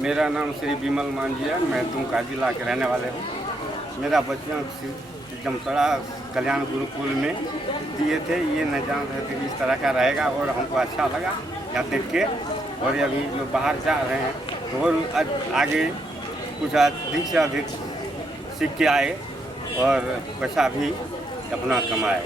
मेरा नाम श्री विमल मांझी है। मैं दुमका जिला के रहने वाले हूँ। मेरा बच्चों जमतड़ा कल्याण गुरुकुल में दिए थे। ये न जान रहे थे कि इस तरह का रहेगा और हमको अच्छा लगा यहाँ देख के। और अभी जो बाहर जा रहे हैं तो और आगे कुछ अधिक से अधिक सीख के आए और पैसा भी अपना कमाए।